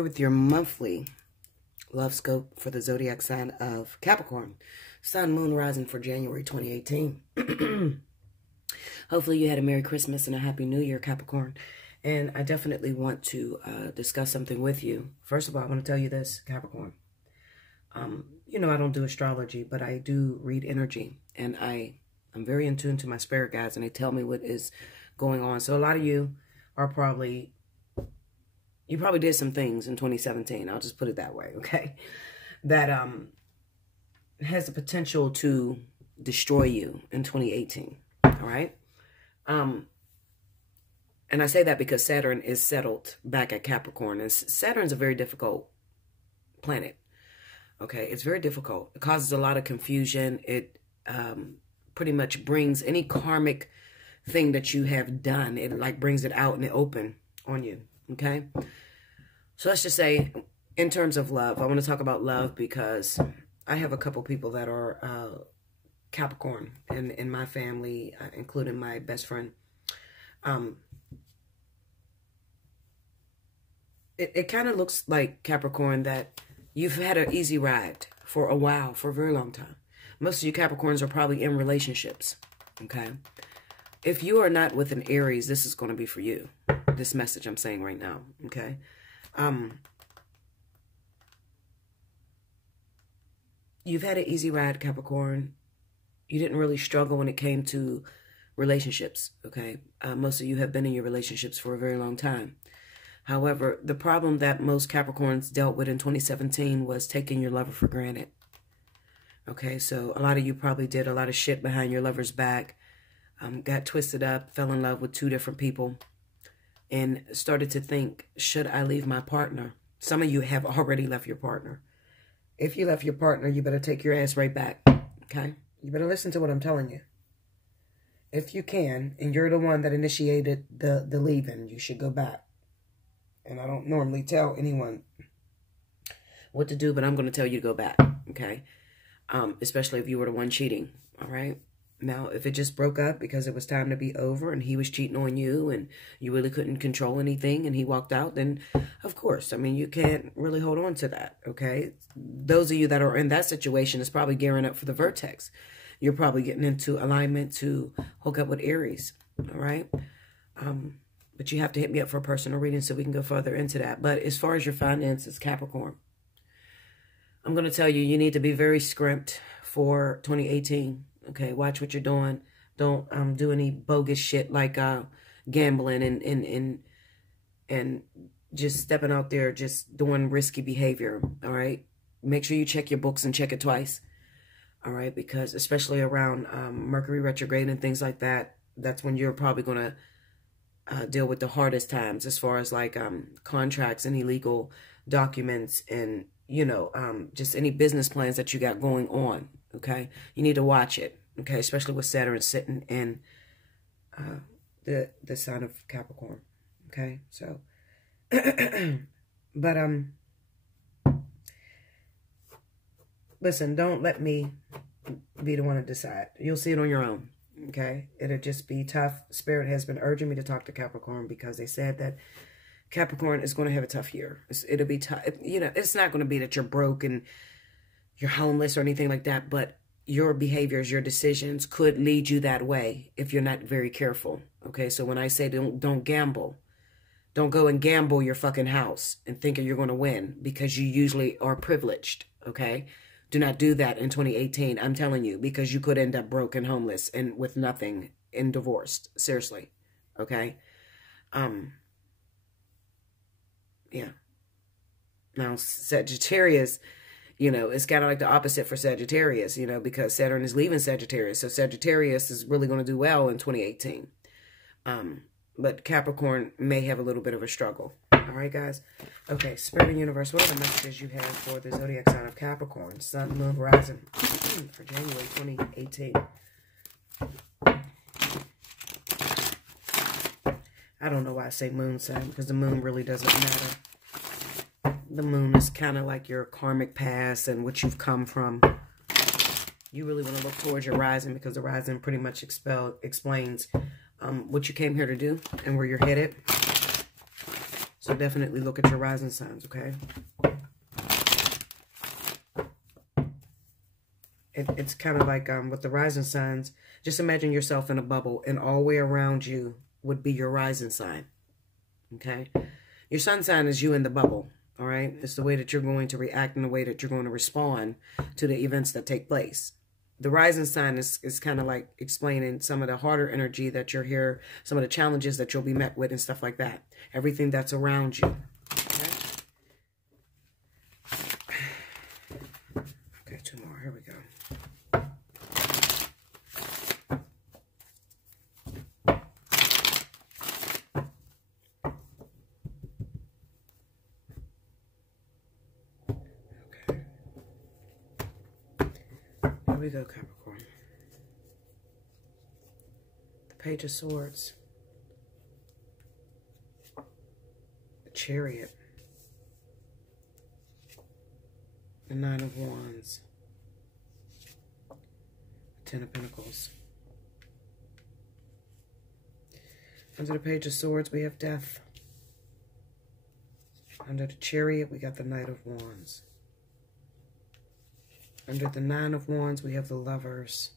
here with your monthly love scope for the zodiac sign of Capricorn. Sun, moon, rising for January 2018. Hopefully you had a Merry Christmas and a Happy New Year, Capricorn. And I definitely want to discuss something with you. First of all, I want to tell you this, Capricorn. You know, I don't do astrology, but I do read energy. And I'm very in tune to my spirit guides, and they tell me what is going on. So a lot of you are probably... You probably did some things in 2017. I'll just put it that way, okay? That has the potential to destroy you in 2018, all right? And I say that because Saturn is settled back at Capricorn. And Saturn's a very difficult planet, okay? It's very difficult. It causes a lot of confusion. It pretty much brings any karmic thing that you have done. It like brings it out in the open on you, okay? So let's just say, in terms of love, I want to talk about love because I have a couple people that are Capricorn in my family, including my best friend. It kind of looks like, Capricorn, that you've had an easy ride for a while, for a very long time. Most of you Capricorns are probably in relationships, okay? If you are not with an Aries, this is going to be for you. This message I'm saying right now, okay? You've had an easy ride, Capricorn. You didn't really struggle when it came to relationships, okay? Most of you have been in your relationships for a very long time. However, the problem that most Capricorns dealt with in 2017 was taking your lover for granted. Okay, so a lot of you probably did a lot of shit behind your lover's back, got twisted up, fell in love with two different people, and started to think, should I leave my partner? Some of you have already left your partner. If you left your partner, you better take your ass right back, okay? You better listen to what I'm telling you. If you can, and you're the one that initiated the leaving, you should go back. And I don't normally tell anyone what to do, but I'm going to tell you to go back, okay? Especially if you were the one cheating, all right? Now, if it just broke up because it was time to be over and he was cheating on you and you really couldn't control anything and he walked out, then of course, I mean, you can't really hold on to that, okay? Those of you that are in that situation is probably gearing up for the vertex. You're probably getting into alignment to hook up with Aries, all right? But you have to hit me up for a personal reading so we can go further into that. But as far as your finances, Capricorn, I'm going to tell you, you need to be very scrimped for 2018. Okay, watch what you're doing. Don't do any bogus shit like gambling and just stepping out there, just doing risky behavior. All right, make sure you check your books and check it twice. All right, because especially around Mercury retrograde and things like that, that's when you're probably going to deal with the hardest times as far as like contracts and illegal documents and, you know, just any business plans that you got going on. Okay, you need to watch it. Okay, especially with Saturn sitting in the sign of Capricorn. Okay, so but listen, don't let me be the one to decide. You'll see it on your own. Okay, it'll just be tough. Spirit has been urging me to talk to Capricorn because they said that Capricorn is going to have a tough year. It'll be tough. You know, it's not going to be that you're broke and you're homeless or anything like that, but your behaviors, your decisions could lead you that way if you're not very careful. Okay, so when I say don't gamble, don't go and gamble your fucking house and thinking you're going to win because you usually are privileged. Okay, do not do that in 2018. I'm telling you, because you could end up broke and homeless and with nothing and divorced. Seriously. Okay. Yeah. Now, Sagittarius, you know, it's kind of like the opposite for Sagittarius, you know, because Saturn is leaving Sagittarius. So Sagittarius is really going to do well in 2018. But Capricorn may have a little bit of a struggle. All right, guys. Okay, Spirit and Universe, what are the messages you have for the zodiac sign of Capricorn, Sun, Moon, Rising for January 2018? I don't know why I say moon sign, because the moon really doesn't matter. The moon is kind of like your karmic past and what you've come from. You really want to look towards your rising because the rising pretty much explains what you came here to do and where you're headed. So definitely look at your rising signs, okay? It's kind of like with the rising signs, just imagine yourself in a bubble and all the way around you would be your rising sign, okay? Your sun sign is you in the bubble, all right? It's the way that you're going to react and the way that you're going to respond to the events that take place. The rising sign is kind of like explaining some of the harder energy that you're here, some of the challenges that you'll be met with and stuff like that. Everything that's around you. Okay, okay, 2 more. Here we go. Here we go, Capricorn. The Page of Swords. The Chariot. The Nine of Wands. The Ten of Pentacles. Under the Page of Swords, we have Death. Under the Chariot, we got the Knight of Wands. Under the Nine of Wands, we have the Lovers.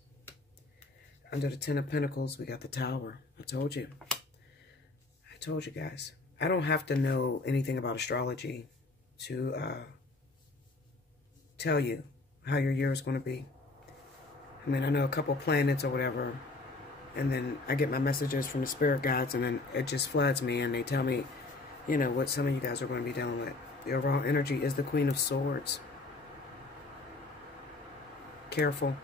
Under the Ten of Pentacles, we got the Tower. I told you. I told you guys. I don't have to know anything about astrology to tell you how your year is going to be. I mean, I know a couple planets or whatever, and then I get my messages from the spirit guides, and then it just floods me, and they tell me, you know, what some of you guys are going to be dealing with. The overall energy is the Queen of Swords. Careful,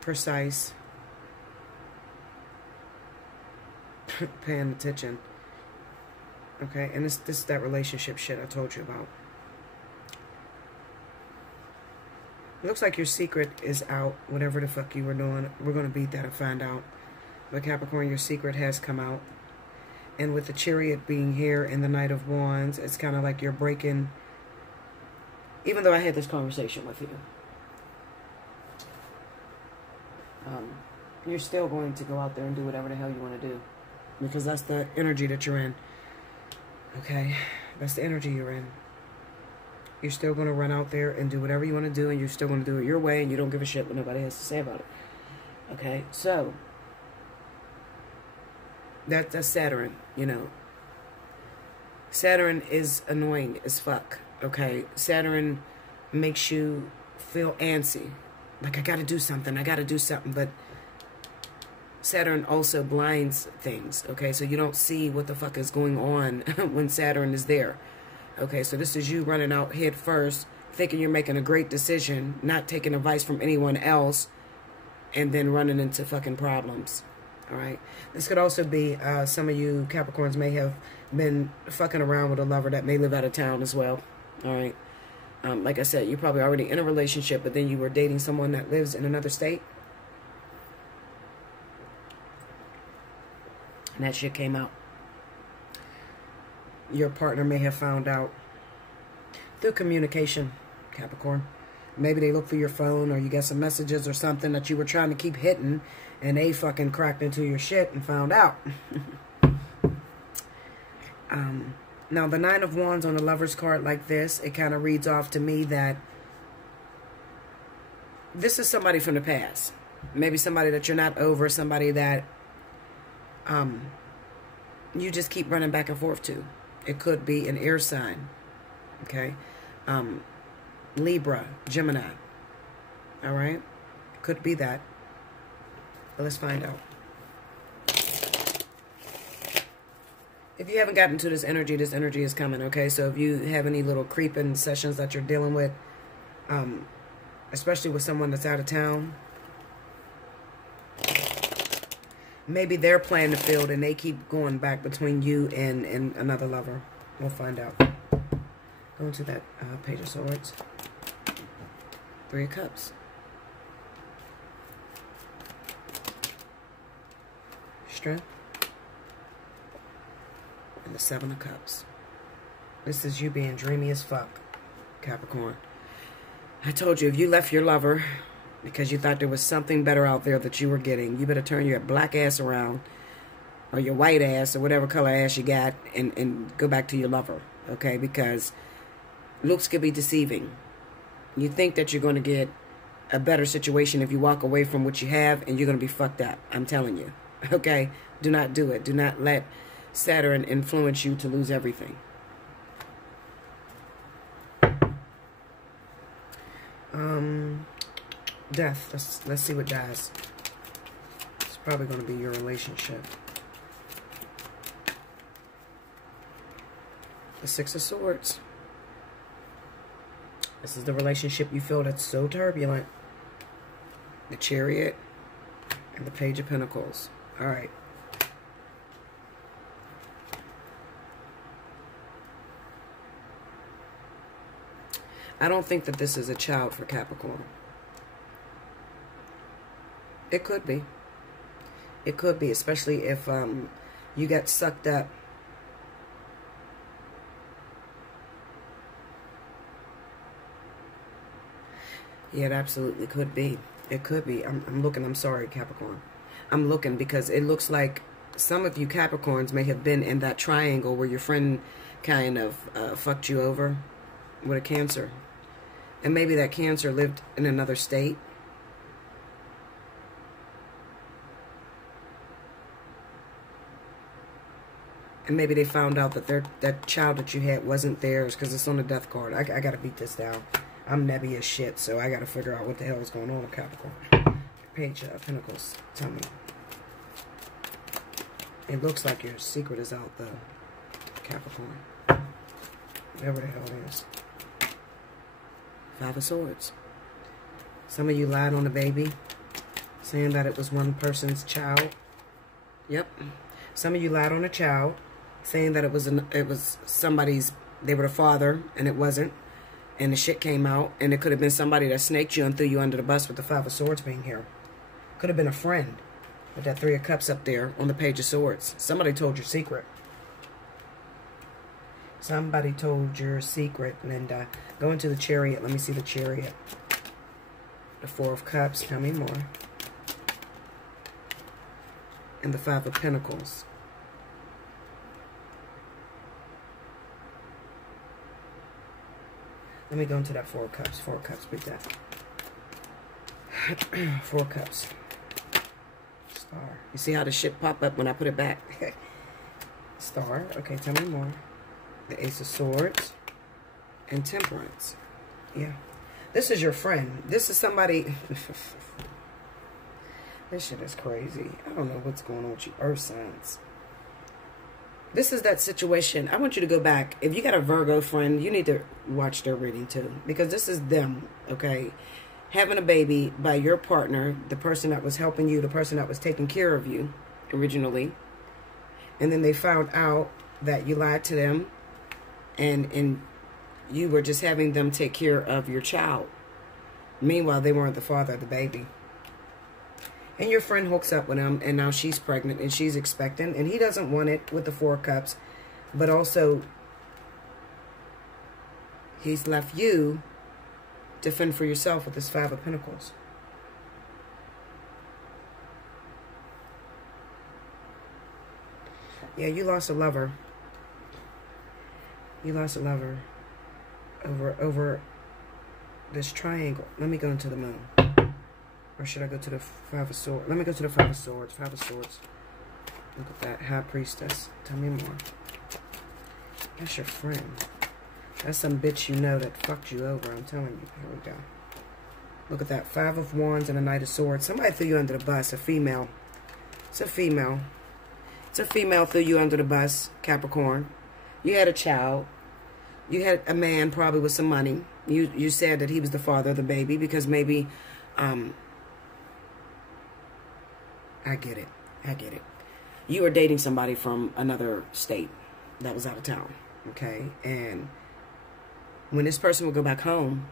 precise, paying attention. Okay, and this is that relationship shit I told you about. It looks like your secret is out. Whatever the fuck you were doing, we're gonna beat that and find out. But Capricorn, your secret has come out. And with the Chariot being here and the Knight of Wands, it's kind of like you're breaking. Even though I had this conversation with you, you're still going to go out there and do whatever the hell you want to do. Because that's the energy that you're in. Okay? That's the energy you're in. You're still going to run out there and do whatever you want to do. And you're still going to do it your way. And you don't give a shit what nobody has to say about it. Okay? So, that's Saturn, you know. Saturn is annoying as fuck. Okay, Saturn makes you feel antsy. Like, I gotta do something, but Saturn also blinds things, okay? So you don't see what the fuck is going on when Saturn is there. Okay, so this is you running out head first, thinking you're making a great decision, not taking advice from anyone else, and then running into fucking problems, all right? This could also be some of you Capricorns may have been fucking around with a lover that may live out of town as well. All right. Like I said, you're probably already in a relationship, but then you were dating someone that lives in another state. And that shit came out. Your partner may have found out through communication, Capricorn. Maybe they look through your phone or you got some messages or something that you were trying to keep hitting and they fucking cracked into your shit and found out. Now, the Nine of Wands on the Lover's card like this, it kind of reads off to me that this is somebody from the past. Maybe somebody that you're not over, somebody that you just keep running back and forth to. It could be an air sign, okay? Libra, Gemini, all right? Could be that. But let's find out. If you haven't gotten to this energy is coming, okay? So if you have any little creeping sessions that you're dealing with, especially with someone that's out of town, maybe they're playing the field and they keep going back between you and another lover. We'll find out. Go into that Page of Swords. Three of Cups. Strength. And the Seven of Cups. This is you being dreamy as fuck, Capricorn. I told you, if you left your lover because you thought there was something better out there that you were getting, you better turn your black ass around or your white ass or whatever color ass you got and go back to your lover, okay? Because looks can be deceiving. You think that you're going to get a better situation if you walk away from what you have, and you're going to be fucked up. I'm telling you, okay? Do not do it. Do not let Saturn influence you to lose everything. Death. Let's see what dies. It's probably going to be your relationship. The Six of Swords. This is the relationship you feel that's so turbulent. The Chariot and the Page of Pentacles. All right. I don't think that this is a child for Capricorn. It could be. It could be, especially if you get sucked up. Yeah, it absolutely could be. It could be. I'm looking. I'm sorry, Capricorn. I'm looking because it looks like some of you Capricorns may have been in that triangle where your friend kind of fucked you over with a Cancer. And maybe that Cancer lived in another state. And maybe they found out that that child that you had wasn't theirs because it's on the death card. I got to beat this down. I'm nebby as shit, so I got to figure out what the hell is going on with Capricorn. Page of Pentacles. Tell me. It looks like your secret is out, though, Capricorn. Whatever the hell it is. Five of Swords. Some of you lied on the baby, saying that it was one person's child. Yep. Some of you lied on a child, saying that it was somebody's, they were the father, and it wasn't. And the shit came out, and it could have been somebody that snaked you and threw you under the bus with the Five of Swords being here. Could have been a friend with that Three of Cups up there on the Page of Swords. Somebody told your secret. Somebody told your secret, Linda. Go into the Chariot. Let me see the Chariot. The Four of Cups. Tell me more. And the Five of Pentacles. Let me go into that Four of Cups. Four of Cups. Big that. Four of Cups. Star. You see how the shit pop up when I put it back? Star. Okay, tell me more. The Ace of Swords. And Temperance. Yeah. This is your friend. This is somebody... This shit is crazy. I don't know what's going on with you Earth signs. This is that situation. I want you to go back. If you got a Virgo friend, you need to watch their reading too. Because this is them, okay? Having a baby by your partner, the person that was helping you, the person that was taking care of you originally. And then they found out that you lied to them. And you were just having them take care of your child. Meanwhile, they weren't the father of the baby. And your friend hooks up with him, and now she's pregnant, and she's expectant, and he doesn't want it with the Four of Cups, but also he's left you to fend for yourself with this Five of Pentacles. Yeah, you lost a lover. You lost a lover over this triangle. Let me go into the Moon. Or should I go to the Five of Swords? Let me go to the Five of Swords. Five of Swords. Look at that. High Priestess. Tell me more. That's your friend. That's some bitch you know that fucked you over. I'm telling you. Here we go. Look at that. Five of Wands and a Knight of Swords. Somebody threw you under the bus. A female. It's a female. It's a female threw you under the bus, Capricorn. You had a child. You had a man probably with some money. You said that he was the father of the baby because maybe... I get it. I get it. You were dating somebody from another state that was out of town, okay? And when this person would go back home,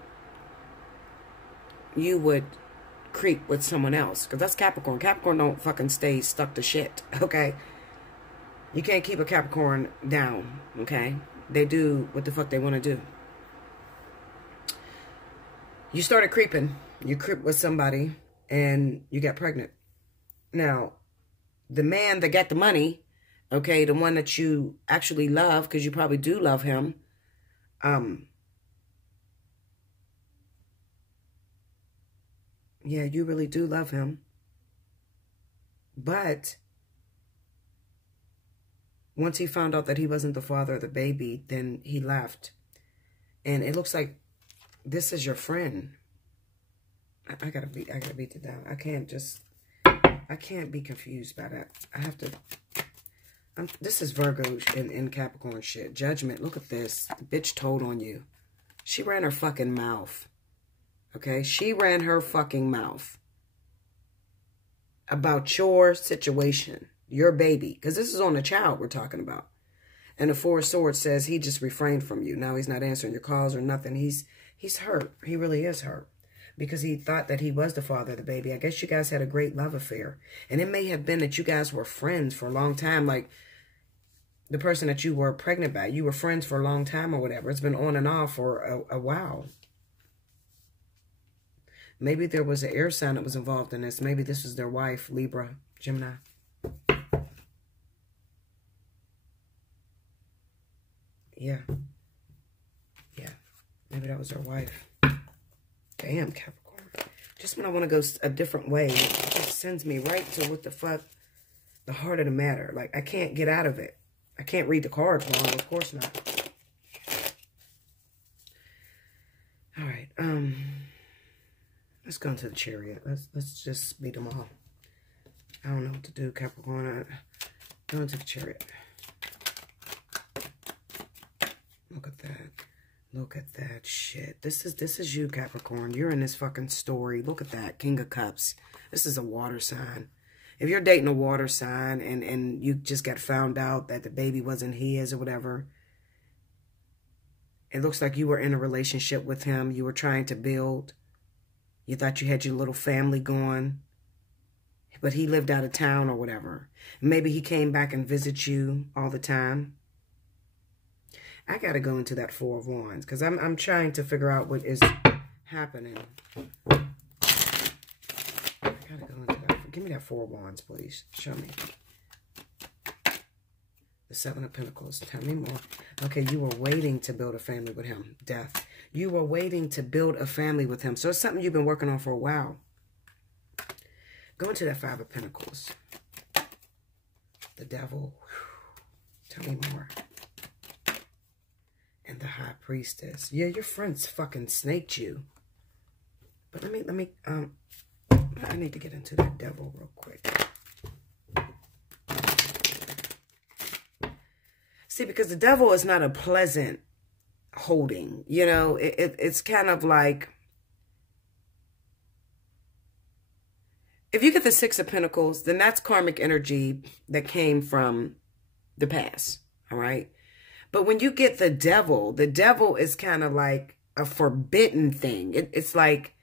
you would creep with someone else. Because that's Capricorn. Capricorn don't fucking stay stuck to shit, okay? You can't keep a Capricorn down, okay? They do what the fuck they want to do. You started creeping. You creep with somebody, and you got pregnant. Now, the man that got the money Okay, the one that you actually love, because you probably do love him. Yeah, you really do love him. But once he found out that he wasn't the father of the baby, then he left. And it looks like this is your friend. I gotta beat it down. I can't be confused by that. I have to. This is Virgo in Capricorn shit. Judgment. Look at this. The bitch told on you. She ran her fucking mouth. Okay? She ran her fucking mouth about your situation, your baby. Because this is on a child we're talking about. And the Four of Swords says he just refrained from you. Now he's not answering your calls or nothing. He's hurt. He really is hurt. Because he thought that he was the father of the baby. I guess you guys had a great love affair. And it may have been that you guys were friends for a long time. Like the person that you were pregnant by. You were friends for a long time or whatever. It's been on and off for a while. Maybe there was an air sign that was involved in this. Maybe this was their wife, Libra, Gemini. Yeah. Yeah. Maybe that was their wife. Damn, Capricorn. Just when I want to go a different way, it just sends me right to what the fuck, the heart of the matter. Like, I can't get out of it. I can't read the cards wrong. Of course not. All right. Let's go into the Chariot. Let's just meet them all. I don't know what to do, Capricorn. Go into the Chariot. Look at that. Look at that shit. This is you, Capricorn. You're in this fucking story. Look at that. King of Cups. This is a water sign. If you're dating a water sign and you just got found out that the baby wasn't his or whatever, it looks like you were in a relationship with him. You were trying to build. You thought you had your little family going. But he lived out of town or whatever. Maybe he came back and visited you all the time. I got to go into that Four of Wands because I'm trying to figure out what is happening. I got to go into that. Give me that Four of Wands, please. Show me. The Seven of Pentacles. Tell me more. Okay, you were waiting to build a family with him. Death. You were waiting to build a family with him. So it's something you've been working on for a while. Go into that Five of Pentacles. The Devil. Whew. Tell me more. And the High Priestess. Yeah, your friends fucking snaked you. But let me, I need to get into that Devil real quick. See, because the Devil is not a pleasant holding. You know, it's kind of like, if you get the Six of Pentacles, then that's karmic energy that came from the past. All right. But when you get the Devil is kind of like a forbidden thing. It's like,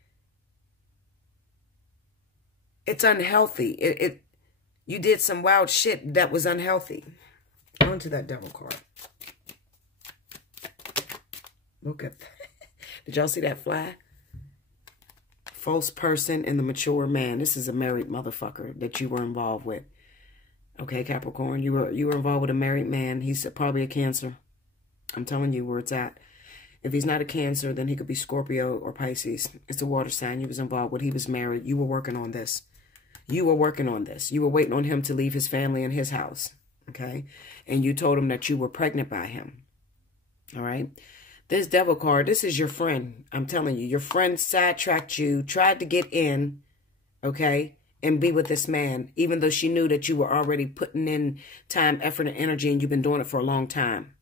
it's unhealthy. You did some wild shit that was unhealthy. On to that Devil card. Look at that. Did y'all see that fly? False person and the mature man. This is a married motherfucker that you were involved with. Okay, Capricorn, you were involved with a married man. He's probably a Cancer. I'm telling you where it's at. If he's not a Cancer, then he could be Scorpio or Pisces. It's a water sign. You was involved with. He was married. You were working on this. You were working on this. You were waiting on him to leave his family and his house. Okay? And you told him that you were pregnant by him. All right? This Devil card, this is your friend. I'm telling you. Your friend sidetracked you, tried to get in, okay, and be with this man, even though she knew that you were already putting in time, effort, and energy, and you've been doing it for a long time.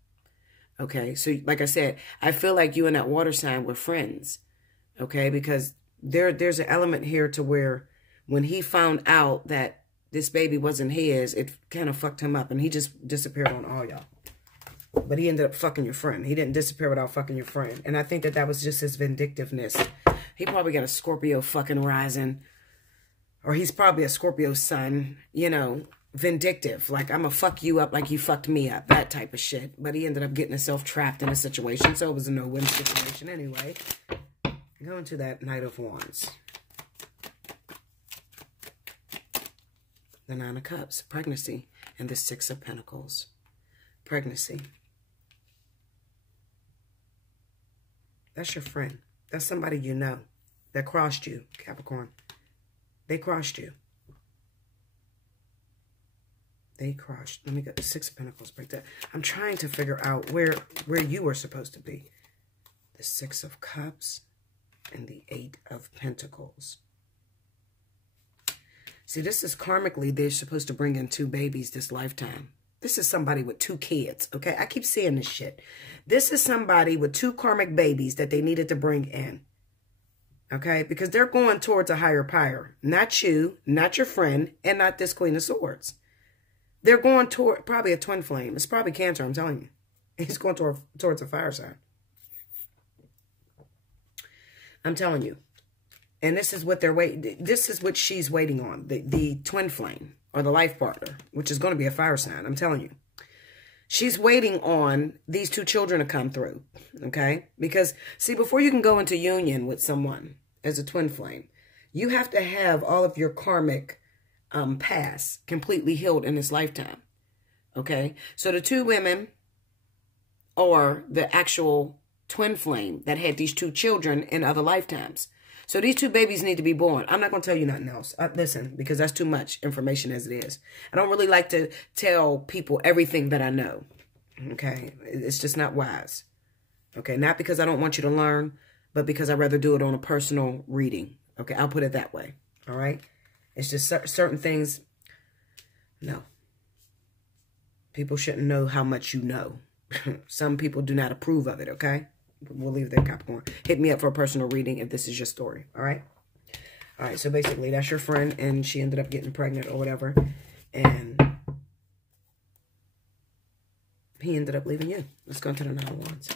Okay, so like I said, I feel like you and that water sign were friends, okay, because there's an element here to where when he found out that this baby wasn't his, it kind of fucked him up, and he just disappeared on all y'all. But he ended up fucking your friend. He didn't disappear without fucking your friend, and I think that was just his vindictiveness. He probably got a Scorpio fucking rising, or he's probably a Scorpio sun, you know, vindictive. Like, I'm going to fuck you up like you fucked me up. That type of shit. But he ended up getting himself trapped in a situation. So it was a no-win situation anyway. Go into that Knight of Wands. The Nine of Cups. Pregnancy. and the Six of Pentacles. Pregnancy. That's your friend. That's somebody you know that crossed you, Capricorn. They crossed you. They crossed. Let me get the Six of Pentacles. Break that. I'm trying to figure out where you were supposed to be. The Six of Cups and the Eight of Pentacles. See, this is karmically, they're supposed to bring in 2 babies this lifetime. This is somebody with 2 kids, okay? I keep seeing this shit. This is somebody with 2 karmic babies that they needed to bring in, okay? Because they're going towards a higher power. Not you, not your friend, and not this Queen of Swords. They're going toward probably a twin flame. It's probably Cancer, I'm telling you. He's going towards a fire sign. I'm telling you. And this is what they're waiting. This is what she's waiting on. The twin flame or the life partner, which is going to be a fire sign. I'm telling you. She's waiting on these 2 children to come through. Okay? Because, see, before you can go into union with someone as a twin flame, you have to have all of your karmic past completely healed in this lifetime. Okay? So the 2 women or the actual twin flame that had these 2 children in other lifetimes. So these 2 babies need to be born. I'm not going to tell you nothing else. Listen, because that's too much information as it is. I don't really like to tell people everything that I know. Okay? It's just not wise. Okay? Not because I don't want you to learn, but because I'd rather do it on a personal reading. Okay? I'll put it that way. All right? It's just certain things. No. People shouldn't know how much you know. Some people do not approve of it. Okay? We'll leave that, Capricorn. Hit me up for a personal reading if this is your story. All right? All right. So basically, that's your friend, and she ended up getting pregnant or whatever. And he ended up leaving you. Let's go into the Nine of Wands.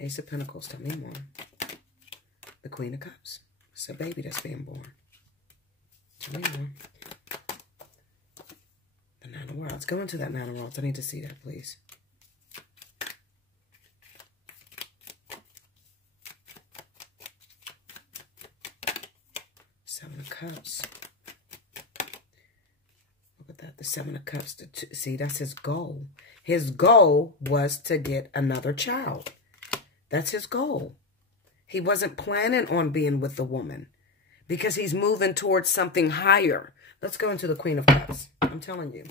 Ace of Pentacles. Tell me more. The Queen of Cups. It's a baby that's being born. Tell me more. The Nine of Wands. Go into that Nine of Wands. I need to see that, please. Seven of Cups. Look at that. The Seven of Cups. See, that's his goal. His goal was to get another child. That's his goal. He wasn't planning on being with the woman because he's moving towards something higher. Let's go into the Queen of Cups. I'm telling you.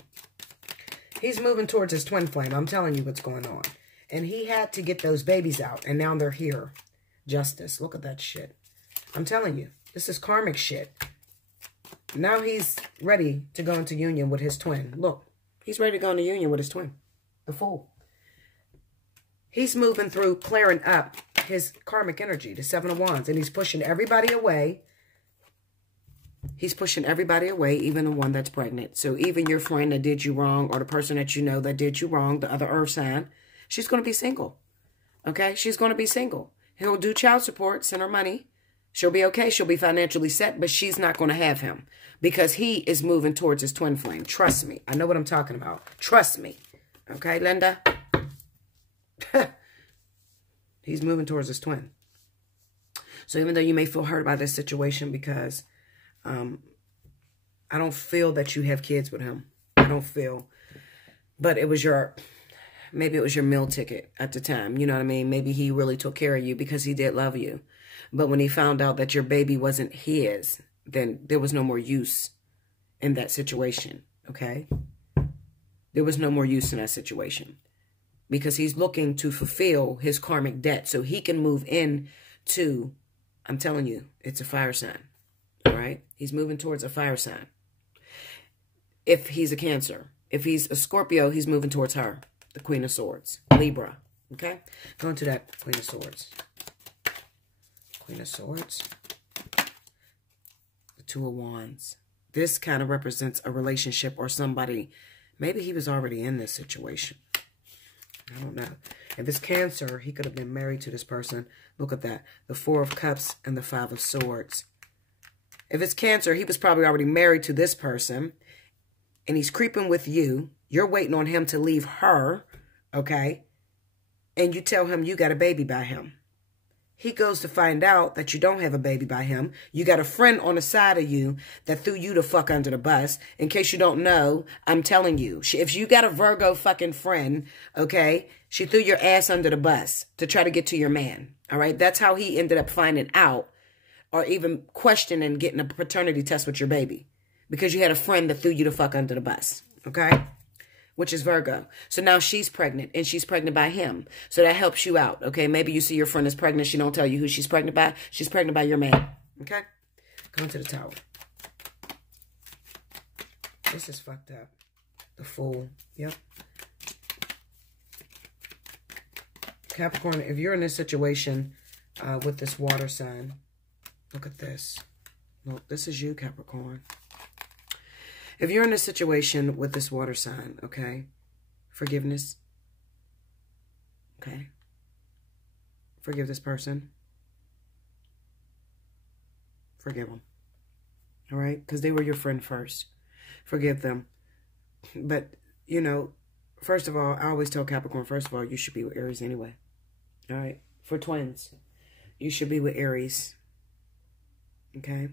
He's moving towards his twin flame. I'm telling you what's going on. And he had to get those babies out, and now they're here. Justice. Look at that shit. I'm telling you. This is karmic shit. Now he's ready to go into union with his twin. Look, he's ready to go into union with his twin. The Fool. He's moving through, clearing up his karmic energy, the Seven of Wands. And he's pushing everybody away. He's pushing everybody away, even the one that's pregnant. So even your friend that did you wrong, or the person that you know that did you wrong, the other earth sign, she's going to be single. Okay? She's going to be single. He'll do child support, send her money. She'll be okay. She'll be financially set, but she's not going to have him because he is moving towards his twin flame. Trust me. I know what I'm talking about. Trust me. Okay, Linda? He's moving towards his twin. So even though you may feel hurt by this situation because I don't feel that you have kids with him. I don't feel. But it was maybe it was your meal ticket at the time. You know what I mean? Maybe he really took care of you because he did love you. But when he found out that your baby wasn't his, then there was no more use in that situation, okay? There was no more use in that situation because he's looking to fulfill his karmic debt so he can move in to, I'm telling you, it's a fire sign, all right? He's moving towards a fire sign. If he's a Cancer. If he's a Scorpio, he's moving towards her, the Queen of Swords, Libra, okay? Go into that Queen of Swords. Queen of Swords. The Two of Wands. This kind of represents a relationship or somebody. Maybe he was already in this situation. I don't know. If it's Cancer, he could have been married to this person. Look at that. The Four of Cups and the Five of Swords. If it's Cancer, he was probably already married to this person. And he's creeping with you. You're waiting on him to leave her. Okay? And you tell him you got a baby by him. He goes to find out that you don't have a baby by him. You got a friend on the side of you that threw you the fuck under the bus. In case you don't know, I'm telling you, if you got a Virgo fucking friend, okay, she threw your ass under the bus to try to get to your man. All right. That's how he ended up finding out or even questioning getting a paternity test with your baby, because you had a friend that threw you the fuck under the bus. Okay. Which is Virgo. So now she's pregnant, and she's pregnant by him. So that helps you out, okay? Maybe you see your friend is pregnant. She don't tell you who she's pregnant by. She's pregnant by your man, okay? Go to the Tower. This is fucked up. The Fool. Yep. Capricorn, if you're in this situation with this water sign, look at this. Look, this is you, Capricorn. If you're in a situation with this water sign, okay, forgiveness, okay, forgive this person, forgive them, all right, because they were your friend first. Forgive them. But, you know, first of all, I always tell Capricorn, first of all, you should be with Aries anyway, all right, for twins, you should be with Aries, okay.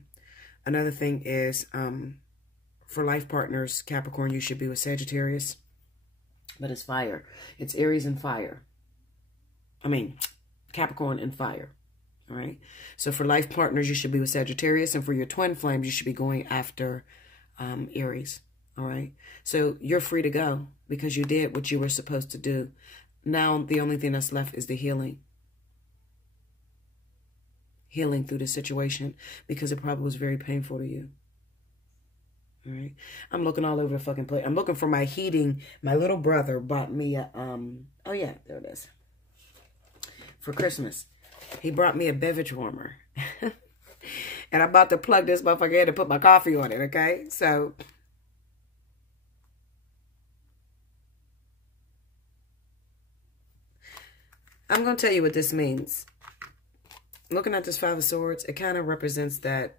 Another thing is, for life partners, Capricorn, you should be with Sagittarius. But it's fire. It's Aries and fire. I mean, Capricorn and fire. All right? So for life partners, you should be with Sagittarius. And for your twin flames, you should be going after Aries. All right? So you're free to go because you did what you were supposed to do. Now, the only thing that's left is the healing. Healing through the situation, because it probably was very painful to you. All right. I'm looking all over the fucking place. I'm looking for my heating. My little brother bought me a, oh yeah, there it is. For Christmas. He brought me a beverage warmer. And I'm about to plug this motherfucker in and put my coffee on it, okay? So, I'm going to tell you what this means. Looking at this Five of Swords, it kind of represents that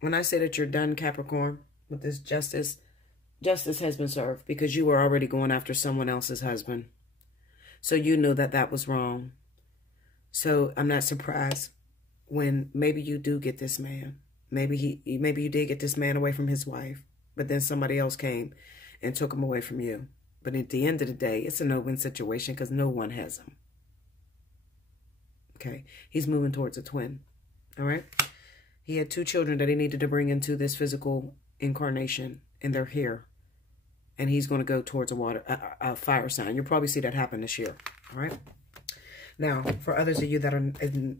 when I say that you're done, Capricorn, with this justice has been served, because you were already going after someone else's husband. So you knew that that was wrong. So I'm not surprised when maybe you do get this man. Maybe you did get this man away from his wife, but then somebody else came and took him away from you. But at the end of the day, it's a no-win situation because no one has him. Okay. He's moving towards a twin. All right. He had 2 children that he needed to bring into this physical incarnation, and they're here. And he's going to go towards a fire sign. You'll probably see that happen this year. All right. Now, for others of you that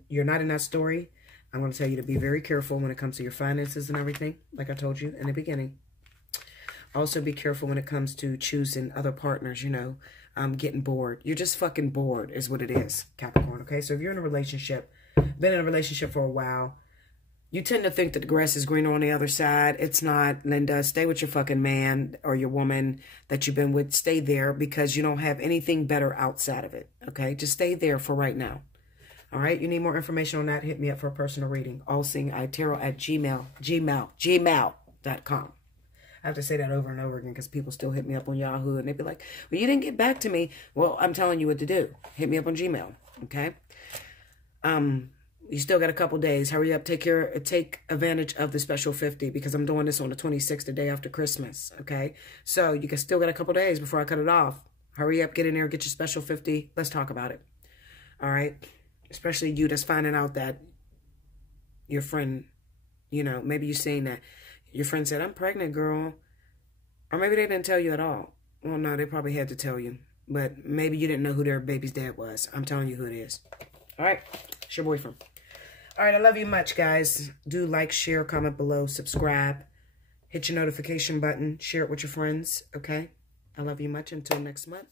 you're not in that story, I'm going to tell you to be very careful when it comes to your finances and everything, like I told you in the beginning. Also, be careful when it comes to choosing other partners, you know, getting bored. You're just fucking bored is what it is, Capricorn, okay? So if you're in a relationship, been in a relationship for a while, you tend to think that the grass is greener on the other side. It's not, Linda. Stay with your fucking man or your woman that you've been with. Stay there because you don't have anything better outside of it, okay? Just stay there for right now, all right? You need more information on that, hit me up for a personal reading. Allseeingeyetarot at gmail.com. I have to say that over and over again because people still hit me up on Yahoo and they be like, well, you didn't get back to me. Well, I'm telling you what to do. Hit me up on Gmail, okay? You still got a couple days. Hurry up. Take advantage of the special 50 because I'm doing this on the 26th, the day after Christmas, okay? So you still got a couple days before I cut it off. Hurry up, get in there, get your special 50. Let's talk about it, all right? Especially you that's finding out that your friend, you know, maybe you're saying that your friend said, I'm pregnant, girl. Or maybe they didn't tell you at all. Well, no, they probably had to tell you. But maybe you didn't know who their baby's dad was. I'm telling you who it is. All right? It's your boyfriend. All right, I love you much, guys. Do like, share, comment below, subscribe. Hit your notification button. Share it with your friends, okay? I love you much. Until next month.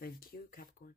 Thank you, Capricorn.